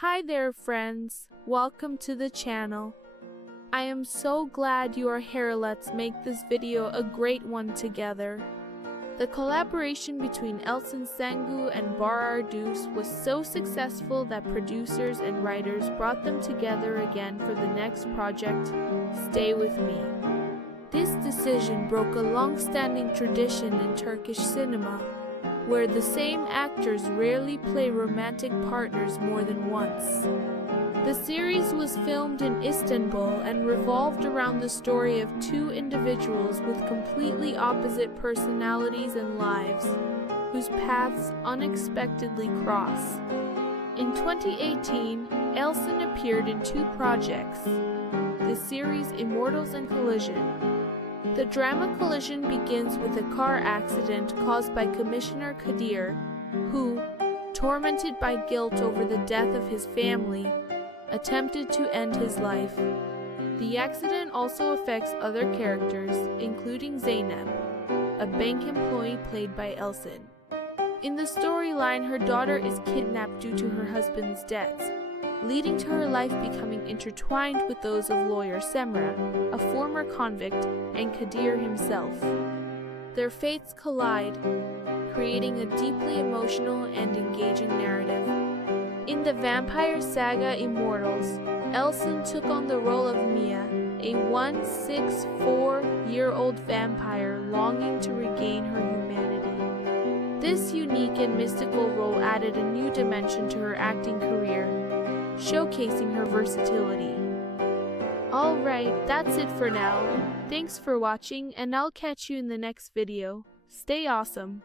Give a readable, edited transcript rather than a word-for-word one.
Hi there friends, welcome to the channel. I am so glad you are here. Let's make this video a great one together. The collaboration between Elson Sangu and Bara Ardouz was so successful that producers and writers brought them together again for the next project, Stay With Me. This decision broke a long-standing tradition in Turkish cinema, where the same actors rarely play romantic partners more than once. The series was filmed in Istanbul and revolved around the story of two individuals with completely opposite personalities and lives, whose paths unexpectedly cross. In 2018, Elson appeared in two projects, the series Immortals and Collision. The drama Collision begins with a car accident caused by Commissioner Kadir, who, tormented by guilt over the death of his family, attempted to end his life. The accident also affects other characters, including Zainab, a bank employee played by Elson. In the storyline, her daughter is kidnapped due to her husband's debts, leading to her life becoming intertwined with those of lawyer Semra, a former convict, and Kadir himself. Their fates collide, creating a deeply emotional and engaging narrative. In the vampire saga Immortals, Elson took on the role of Mia, a 164-year-old vampire longing to regain her humanity. This unique and mystical role added a new dimension to her acting career, showcasing her versatility. Alright, that's it for now. Thanks for watching, and I'll catch you in the next video. Stay awesome!